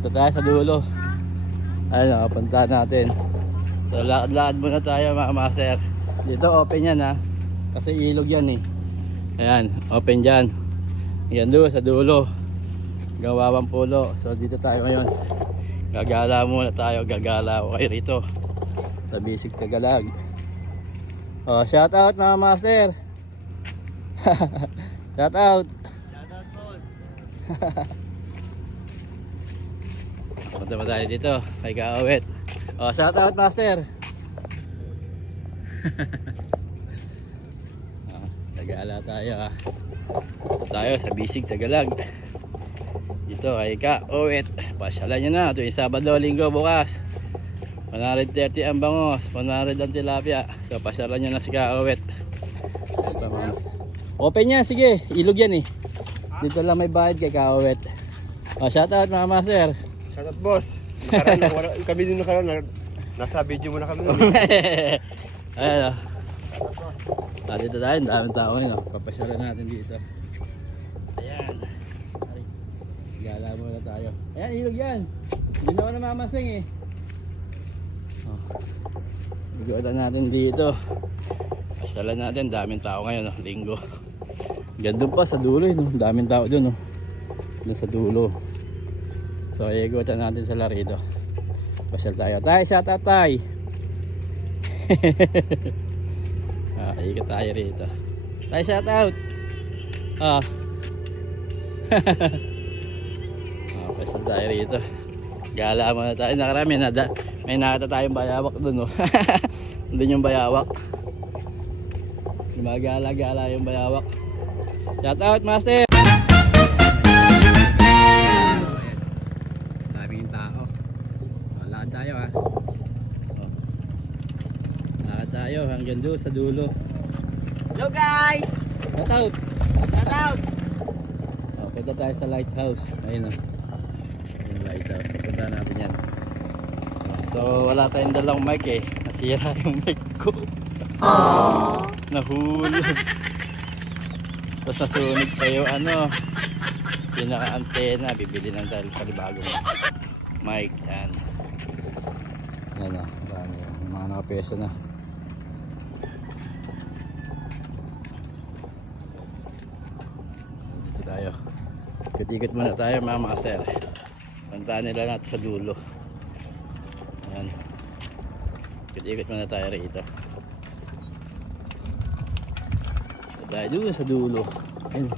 Ito tayo sa dulo. Ayun, punta natin. So, lakad-lakad muna tayo mga master. Dito open yan ha. Kasi ilog yan eh. Ayan, open dyan. Yan doon sa dulo. Gawawang pulo. So dito tayo ngayon. Gagala muna tayo. Gagala ako kayo rito. Sa Bisig Tagalag. Oh, shout out mga master. Shout out. Shout out po. Punta pa tayo dito. Kay Kaawit. Oh, shout out master. Oh, Tagala tayo ha. Tayo sa Bisig Tagalag. Dito kay Kaawit. Pasyalan nyo na. Ito yung Sabado, Linggo bukas. 130 ang bangos, 100 ang tilapia. So pasyalan nyo na si Kaawit. Open yan, sige. Ilog yan eh. Dito lang may bayad kay Kaawit. Oh, shout out mga master. Shout out boss. Kami din nakaraan. Nasa video mo na kami. Ayan o. Dito tayo, daming tao ngayon o. Papasyalan natin dito. Ayan. Gala muna tayo. Ayan, ilog yan. Hindi na ako namamasing eh. Igutan natin dito. Pasyalan natin, daming tao ngayon o. Linggo. Ganda pa sa dulo eh, no? Daming tao dun o. Dun sa dulo. So igutan natin sila rito. Pasyal tayo. Tay, shout out tay. Ikot tayo rito. Tay, shout out. Pasyal tayo rito. Gala muna tayo. Nakarami na may nakita tayong bayawak dun oh. Dun yung bayawak. Gumagala-gala yung bayawak. Shout out master. Daming tao. Lakad tayo ha. Lakad tayo hanggang doon sa dulo. Hello guys. Shout out. Shout out. Punta tayo sa lighthouse. Ayun o. Yung lighthouse. Punta natin yan. So wala tayong dalang mic eh. Nasira yung mic ko. Nahulog. Tapos nasunog pa yung ano, pinaka-antena. Bibili ng tayo palibagong mic. Yan. Yan o. Marami yan. Yung mga nakapeso na. Dito tayo. Ikot-ikot muna tayo mga master. Puntahan nila natin sa dulo. Ayan. Ikot-ikot muna tayo rito. Tayo doon sa dulo. Ayun.